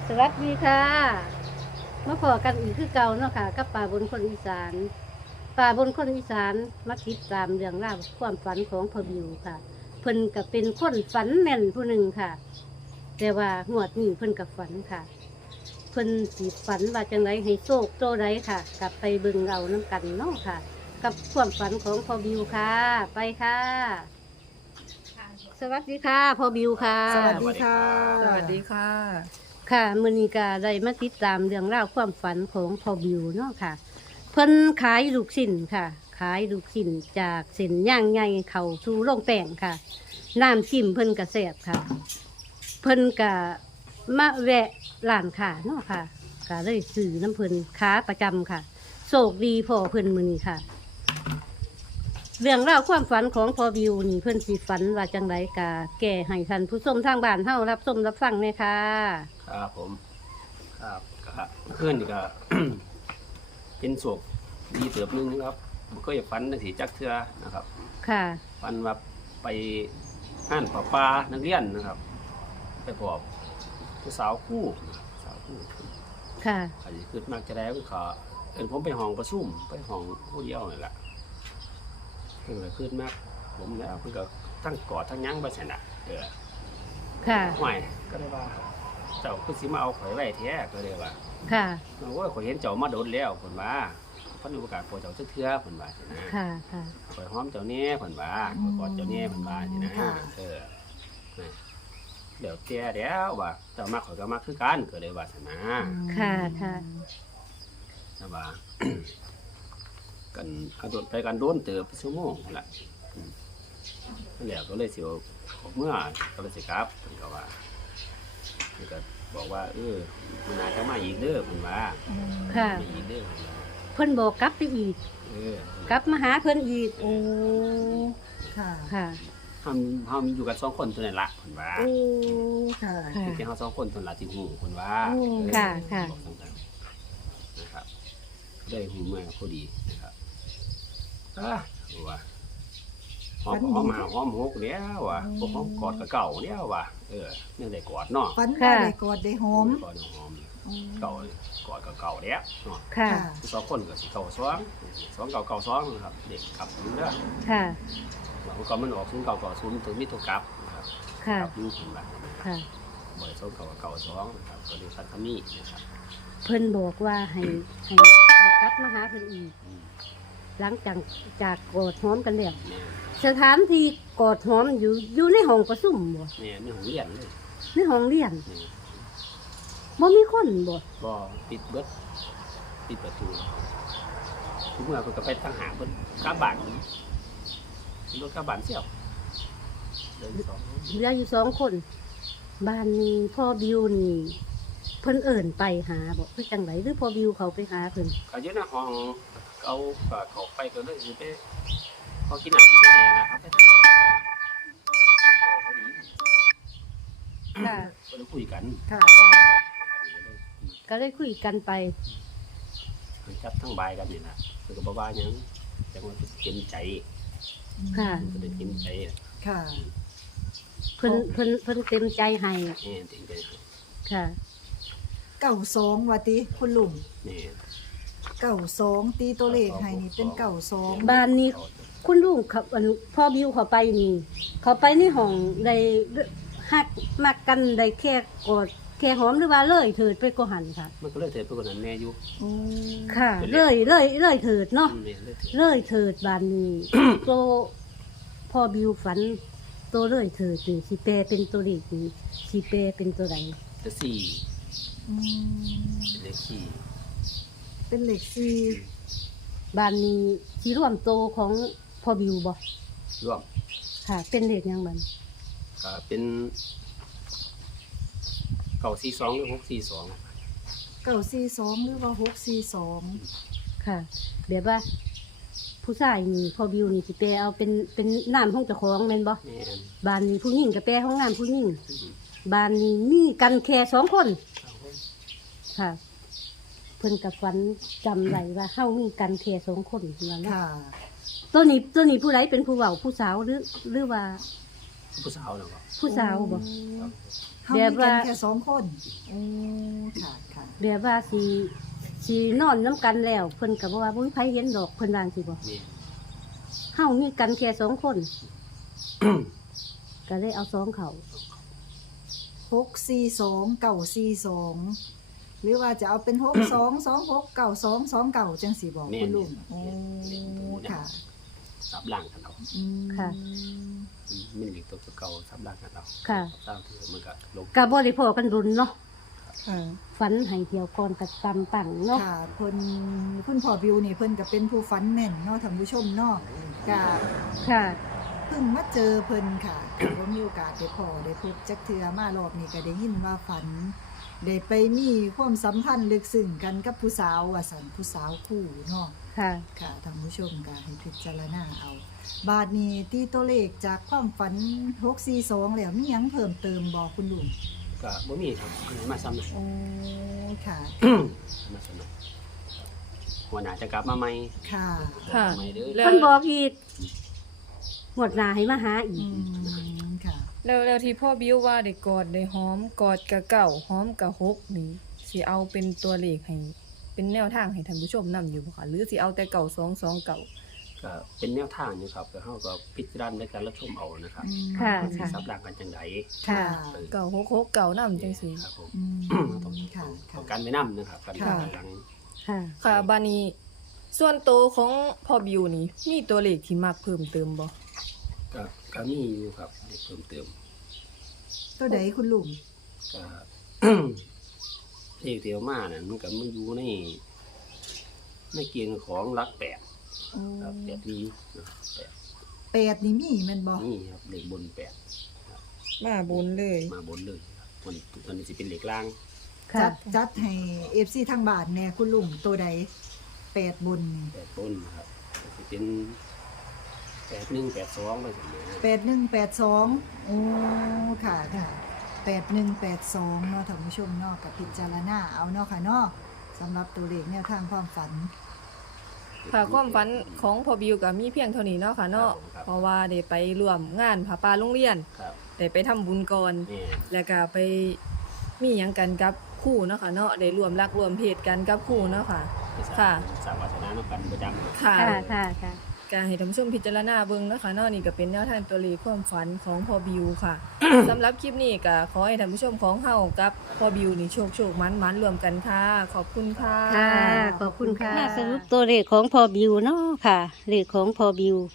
สวัสดีค่ะมาพอกันอีกคือเก่าเนาะค่ะกับป่าบนคนอีสานป่าบนคนอีสานมาติดตามเรื่องราวความฝันของพ่อบิวค่ะเพิ่นก็เป็นคนฝันแม่นผู้หนึ่งค่ะ แต่ว่างวดนี้เพิ่นกับฝันค่ะ เพิ่นสิฝันว่าจังไรให้โชคโตไรค่ะ กลับไปเบิ่งเอาน้ำกันเนาะค่ะ กับความฝันของพ่อบิวค่ะ ไปค่ะ สวัสดีค่ะพ่อบิวค่ะสวัสดีค่ะสวัสดีค่ะค่ะมื้อนี้ก็ได้มาติดตามเรื่องราวความฝันของพ่อบิวเนาะค่ะ เพิ่นขายลูกชิ้นค่ะ ขายลูกชิ้นจากเส้นย่างใหญ่เข้าสู่โรงแป้งค่ะ น้ำจิ้มเพิ่นก็แซ่บค่ะ เพิ่นก็มาแวะร้านค้าเนาะค่ะก็เลยซื้อน้ำเพิ่นค้าประจำค่ะโชคดีพ่อเพิ่นมื้อนี้ค่ะ เรื่องราวความฝันของพ่อบิวนี่เพิ่นสิฝันว่าจังไรกะแก่ให้ท่านผู้ชมทางบ้านเฮารับชมรับฟังเลยค่ะครับผมครับครับเพื่อนนี่ก็ เป็นโศกดีเติบหนึงนะครับมันก็อย่าฝันในสีจักเทือนะครับค่ะฝันว่าไปห้านปลานักเรียนนะครับ ไปพบผู้สาวคู่สาวคู่ค่ะอาจจะขึ้นมากจะได้ก็ขอเอินผมไปห้องประชุมไปห้องผู้เดียวนี่แหละเพิ่นก็ขึ้นมากผมแล้วเพิ่นก็ทั้งกอดทั้งยั้งไปชนะค่ะห่วยก็ได้ว่าเจ้าคือสิมาเอาข่อยไว้แท้ก็เลยว่าค่ะโอ้ยข่อยเห็นเจ้ามาโดนแล้วเพิ่นว่าเพิ่นมีโอกาสพอเจ้าเทื่อเพิ่นว่าสินะค่ะ ค่ะข่อยหอมเจ้าแน่เพิ่นว่าข่อยกอดเจ้าแน่เพิ่นว่าสินะค่ะนะเดี๋ยวแกแล้วว่าเจ้ามาข่อยก็มาคือกันก็เลยว่าสินะค่ะ ค่ะนะว่า กันกระโดดไปกันโดนเติบเป็นชั่วโมงนั่นแหละนั่นแหละก็เลยสิเอาเมื่อก็เลยสิกลับเพิ่นก็ว่าเพิ่นก็บอกว่ามันน่าจะมาอีกเด้อเพิ่นว่าค่ะมาอีกเด้อเพิ่นว่าเพิ่นบอกกลับไปอีก กลับมาหาเพิ่นอีกโอ้ ค่ะค่ะเฮามีอยู่กัน2คนเท่านั้นละเพิ่นว่าโอ้ ค่ะค่ะจริงๆเฮา2คนเท่านั้นละที่ฮู้เพิ่นว่าโอ้ค่ะค่ะบอกต่างๆนะครับได้ฮู้มาพอดีนะครับว่าหอมหอมมาหอมหกแล้วว่ะพวกหอมกอดกับเก่าแล้วว่ะเนี่ยได้กอดเนาะฝันว่าได้กอดได้หอมกอดหอมเก่ากอดกับเก่าแล้วเนาะค่ะสองคนก็สิเก่าสองเก่าเก่าสองนะครับเด็กขับอยู่เด้อค่ะว่าเมื่อก่อนมันออกศูนย์เก่าเก่าศูนย์ถึงมีตัวกลับนะครับค่ะกลับอยู่ถึงละค่ะบ่อยสองเก่าเก่าสองนะครับก็เลยสัตว์มีนะครับเพิ่นบอกว่าให้กลับมาหาเพิ่นอีก หลังจากกอดหอมกันแล้ว สถานที่กอดหอมอยู่ในห้องประชุมบ่เนี่ยนี่ของเรียนเลยในห้องเรียนนี่บ่มีคนบ่ก็ปิดเบิดปิดประตูทุกเมื่อเพิ่นก็ไปตั้งหาเพิ่นกลับบ้านรถกลับบ้านเสี่ยวเดินสองเหลืออยู่2 คน บ้านนี้พ่อบิวนี่เพิ่นเอิ้นไปหาบ่คือจังไดหรือพ่อบิวเขาไปหาเพิ่นเขาอยู่ในห้องเอาก็เขาไปก็เลยสิไปเขากินหนังกินแหน่นะครับไปทำกันค่ะก็เลยคุยกันค่ะก็เลยคุยกันไปจับทั้งบายกันนี่นะคือก็บอกว่าหยังจังว่าเต็มใจค่ะก็เลยเต็มใจค่ะเพิ่นเต็มใจให้เต็มใจค่ะ 92ว่าติคุณลุงนี่ 92ตีตัวเลขให้นี่เป็น92 บ้านนี้คุณลุงเขาพ่อบิวเขาไปนี่ เขาไปในห้องได้ฮักมักกันได้แค่กอดแค่หอมหรือว่าเลยเถิดไปก็หันค่ะมันก็เลยเถิดไปกว่านั้นแน่อยู่โอ้ค่ะ เลยเถิดเนาะเนี่ยเลยเถิดเลยเถิดบ้านนี้ โตพ่อบิวฝันโตเลยเถิดนี่สิแปลเป็นตัวเลขนี่สิแปลเป็นตัวใดจะสี่อืมเป็นเลขสี่เป็นเลขบ้านนี้สิรวมโตของพ่อบิวบ่ร่วมค่ะ เป็นเลขหยังบัดก็เป็นเก่าสี่สองหรือ642 4 942หรือว่า642 ค่ะแบบว่า ผู้ชายนี่พ่อบิวนี่สิแปลเอาเป็นน้ำห้องเจ้าของแม่นบ่แม่นบ้านนี้ผู้หญิงก็แปลห้องน้ำผู้หญิงบ้านนี้มีกันแค่2 คน ค่ะ เพิ่นกับฝันจำไว้ว่าเฮามีกันแค่2 คนว่าเนาะค่ะตัวนี้ผู้ใดเป็นผู้เว้าผู้สาวหรือว่าผู้สาวเนาะผู้สาวบ่คเฮามีกันแค่2คนโอ้ค่ะค่ะแบบว่าสินอนน้ำกันแล้วเพิ่นก็บอกว่าบ่มีไผเห็นดอกเพิ่นว่าจังซี่บ่นี่เฮามีกันแค่2คน ก็เลยเอา2เขา 642 942หรือว่าจะเอาเป็น62269229จังสิบอกคุณลุงโอ้ค่ะซับล่างกันเอาค่ะมันมีตัวเก่าซับล่างกันเอาค่ะสร้างถือมันก็ลงก็บ่ได้พอกันรุนเนาะค่ะฝันให้เที่ยวก่อนก็ตำปังเนาะค่ะคุณพ่อบิวนี่เพิ่นก็เป็นผู้ฝันแม่นเนาะท่านผู้ชมเนาะก็ค่ะเพิ่งมาเจอเพิ่นค่ะก็บ่มีโอกาสได้พอได้พบจักเทื่อมารอบนี้ก็ได้ยินว่าฝันได้ไปมีความสัมพันธ์ลึกซึ้งกันกับผู้สาวว่าซั่นผู้สาวคู่เนาะค่ะค่ะท่านผู้ชมก็ให้พิจารณาเอา บาทนี้ตีตัวเลขจากความฝัน642แล้วมีหยังเพิ่มเติมบอกคุณลุงก็บ่มีครับคือมาซ้ำนะโอ้ค่ะมาซ้ำนะหัวหน้าจะกลับมาใหม่ค่ะค่ะใหม่เด้อแล้วเพิ่นบอกอีกหมดหน้าให้มาหาอีอืกมค่ะแล้วที่พ่อบิ้วว่าได้กอดได้หอมกอดกะเก่าหอมกะฮกนี่สิเอาเป็นตัวเลขให้เป็นแนวทางให้ท่านผู้ชมนำอยู่บ่คะหรือสิเอาแต่เก่า229 ก็เป็นแนวทางอยู่ครับก็เฮาก็พิจารณาในการรับชมเอานะครับอืมค่ะสิซับล่างกันจังไดค่ะเก่า6เก่านำจังซี่ครับผมอืมต้องค่ะต้ค่ะองการไม่นำนะครับการค่ะหลังค่ะค่ะบานี้ส่วนโตวของพ่อบิวนี่มีตัวเลขที่มักเพิ่มเติมบ่ก็มีอยู่ครับเด็กเพิ่มเติมตัวใดคุณลุงก็ เลขเดียวมาน่ะมันก็มันอยู่ในเกณฑ์ของหลักแปดโอ้ครับแปดมีนะครับแปด 8นี่มีแม่นบ่นี่ครับเลขบนแปดมาบนเลยมาบนเลยครับมันสิเป็นเลขล่างค่ะจัดให้ FC ทางบ้านแน่คุณลุงตัวใด8บนนี่แปดบนครับก็สิเป็น81 82ไปถึงเลย 8182โอ้ค่ะค่ะ8182เนาะท่านผู้ชมเนาะกับพิจารณาเอาเนาะค่ะเนาะสำหรับตัวเลขแนวทางความฝันค่ะความฝันของพ่อบิวก็มีเพียงเท่านี้เนาะค่ะเนาะเพราะว่าได้ไปร่วมงานผาป่าโรงเรียนครับได้ไปทำบุญก่อนนี่แล้วก็ไปมีหยังกันกับครู่เนาะค่ะเนาะได้รวมรักรวมเพศกันกับครู่เนาะค่ะ ค่ะสามวัฒนานำกันประจำค่ะค่ะ ค่ะ ค่ะการให้ท่านผู้ชมพิจารณาเบิ่งเนาะค่ะเนาะนี่ก็เป็นแนวทางตัวเลขความฝันของพ่อบิวค่ะ สำหรับคลิปนี้ก็ขอให้ท่านผู้ชมของเฮากับพ่อบิวนี่โชคมันรวมกันค่ะ ขอบคุณค่ะค่ะ ขอบคุณค่ะมาสรุปตัวเลขของพอบิวเนาะค่ะ เลขของพอบิว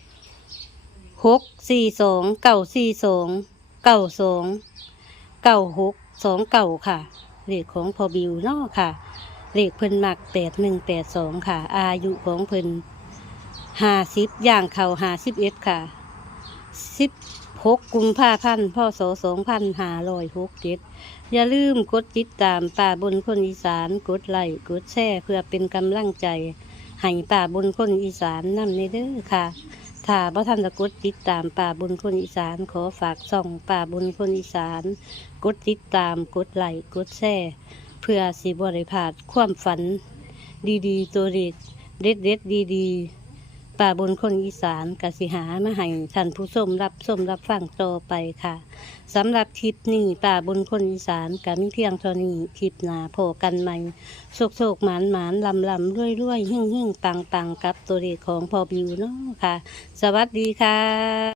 642 942 92 96 29ค่ะ เลขของพอบิวเนาะค่ะ เลขเพิ่นมัก8182ค่ะ อายุของเพิ่น50ย่างเข้า51ค่ะ16กุมภาพันธ์พศ2567อย่าลืมกดติดตามป่าบนคนอีสานกดไลค์กดแชร์เพื่อเป็นกำลังใจให้ป่าบนคนอีสานนำในเด้อค่ะ ถ้าบ่ทันจะกดติดตามป่าบนคนอีสานขอฝากส่องป่าบนคนอีสานกดติดตามกดไลค์กดแชร์เพื่อสิบ่ได้พลาดความฝันดีๆตัวเด็กเด็ดๆดีๆป่าบนคนอีสานกสิหามาให้ท่านผู้ชมรับฟังต่อไปค่ะสำหรับคลิปนี้ป่าบนคนอีสานก็มีเพียงเท่านี้คลิปหน้าพบกันใหม่โศกหมานลำรวยหิ่งปังกับตัวเลขของพอบิวเนาะค่ะ สวัสดีค่ะ